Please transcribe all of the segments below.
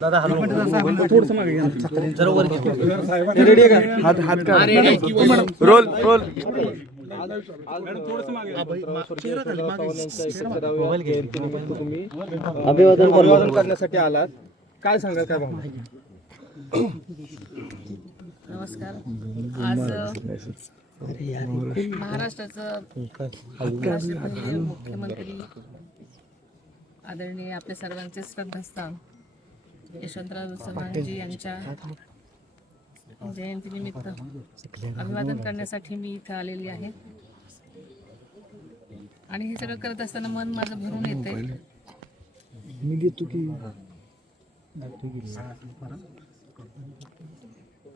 दादा थोडंसं मागे घ्या. जरा वर घ्या. रेडी आहे का? हात हात काढ. Roll roll. अभिवादन करण्यासाठी आलात, काय सांगाल, काय भावना? नमस्कार. आज महाराष्ट्राचं उपराष्ट्रपती मुख्यमंत्री आदरणीय आपल्या सर्वांचे श्रद्धास्थान यशवंतराव चव्हाणजी यांच्या जयंतीनिमित्त अभिवादन करण्यासाठी मी इथं आलेली आहे. आणि हे सगळं करत असताना मन माझं भरून येते.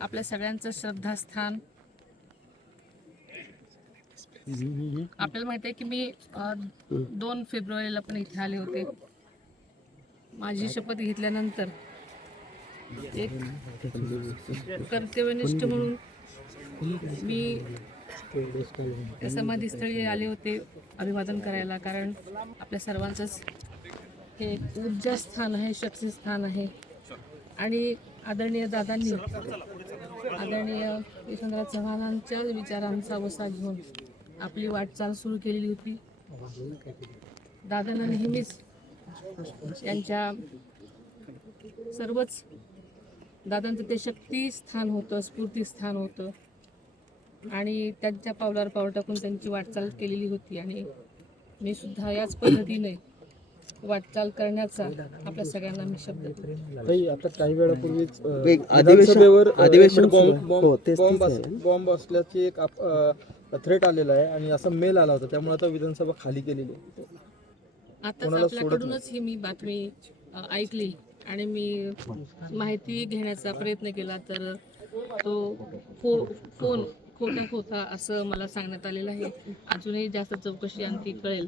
आपल्या सगळ्यांचं श्रद्धास्थान. आपल्याला माहिती आहे की मी 2 फेब्रुवारीला पण इथे आले होते. माझी शपथ घेतल्यानंतर एक कर्तव्यनिष्ठ म्हणून मी समाधीस्थळी आले होते अभिवादन करायला. कारण आपल्या सर्वांचंच हे एक ऊर्जास्थान आहे, शक्तिस्थान आहे. आणि आदरणीय दादांनी आदरणीय यशवंतराव चव्हाणांच्या विचारांचा वसा घेऊन आपली वाटचाल सुरू केलेली होती. दादांना नेहमीच त्यांच्या सर्वच दादांचं ते शक्तिस्थान होतं, स्फूर्तिस्थान होतं. आणि त्यांच्या पावलावर पाऊल टाकून त्यांची वाटचाल केलेली होती. आणि मी सुद्धा याच पद्धतीने वाटचाल करण्याचा आपल्या सगळ्यांना मी शब्द देतो. आता काही वेळापूर्वीच अधिवेशन बॉम्ब असल्याची एक थ्रेट आलेला आहे आणि असा मेल आला होता, त्यामुळे आता विधानसभा खाली केलेली आहे. आताच आपल्याकडूनच ही मी बातमी ऐकली आणि मी माहिती घेण्याचा प्रयत्न केला, तर तो फोन खोटा होता असं मला सांगण्यात आलेलं आहे. अजूनही जास्त चौकशी आणखी कळेल.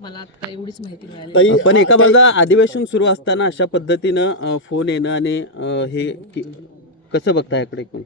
मला आता एवढीच माहिती मिळाली. पण एका बाजूला अधिवेशन सुरू असताना अशा पद्धतीनं फोन येणं आणि हे कसं बघता याकडे कोण?